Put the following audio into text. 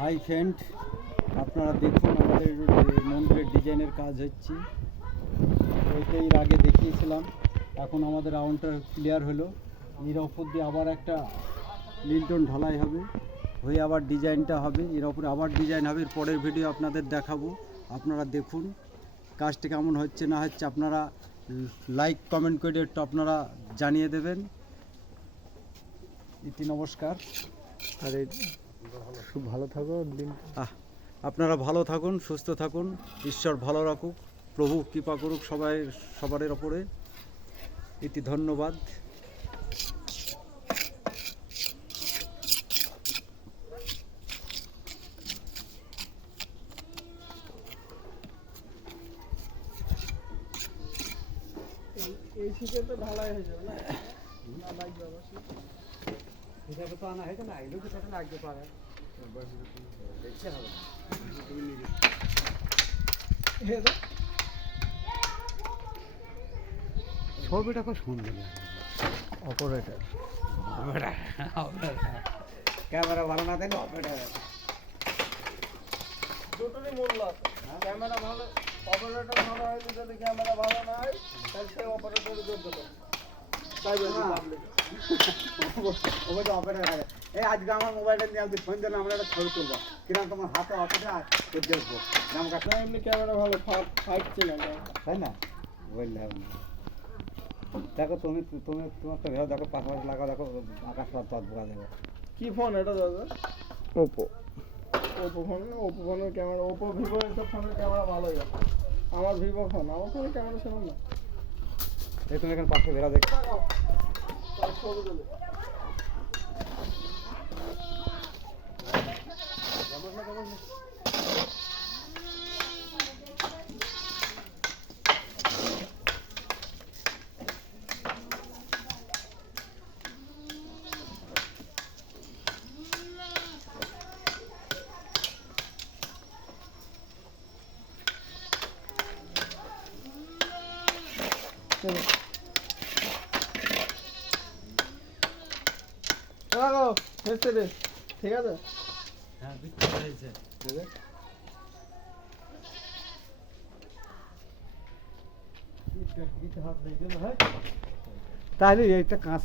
Hi friend, আপনারা দেখুন আমাদের মন্দিরের ডিজাইনের কাজ হচ্ছে। ওইটাই এর আগে দেখিয়েছিলাম। এখন আমাদের রাউন্ডটা ক্লিয়ার হলো। এর ওপর দিয়ে আবার একটা লিন্টন ঢালাই হবে, হয়ে আবার ডিজাইনটা হবে, এর ওপরে আবার ডিজাইন হবে। এর পরের ভিডিও আপনাদের দেখাবো। আপনারা দেখুন কাজটা কেমন হচ্ছে না হচ্ছে। আপনারা লাইক কমেন্ট করে একটু আপনারা জানিয়ে দেবেন। ইতি নমস্কার। আর খুব ভালো থাকো দিন। আপনারা ভালো থাকুন, সুস্থ থাকুন, ঈশ্বর ভালো রাখুক, প্রভু কৃপা করুক সবার ওপরে। ইতি ধন্যবাদ। এই শীতে তো ঢালাই হয়ে যাবে না, লাগবে অবশ্যই। এটা তো আনা হয়েছে না, এগুলো সেটা লাগতে পারে, দেখতে হবে। ছবিটা খুব সুন্দর অপারেটর ক্যামেরা ভালো না থাকলে অপারেটর দুটোরই মূল্য আছে। ক্যামেরা ভালো, অপারেটর ভালো হয়, যদি ক্যামেরা ভালো না হয় তাহলে সে অপারেটরের যোগ্য এই আজকে আমার মোবাইলটা নিয়ে আপনি ফোন দিলে আমরা একটা ছবি তুলবো, কিনা তোমার হাতে অপারেটর দেখবো এমনি ক্যামেরা ভালো ফাইটছে না, তাই না? বললাম দেখো তুমি তুমি তোমার তো ভেবে দেখো, পাশাপাশি লাগাও, দেখো আকাশ তৎ বোকা দেবো। কি ফোন এটা দাদা? ওপো। ওপো ফোন, ওপো ফোনের ক্যামেরা, ওপো ভিভো এসব ফোনের ক্যামেরা ভালোই আছে। আমার ভিভো ফোন, আমার ফোনের ক্যামেরা সেরকম না। এই তুমি এখানে পাশে ভেড়া দেখো। ঠিক আছে, হ্যাঁ, বিক্রি হয়েছে। তাহলে এইটা কাজ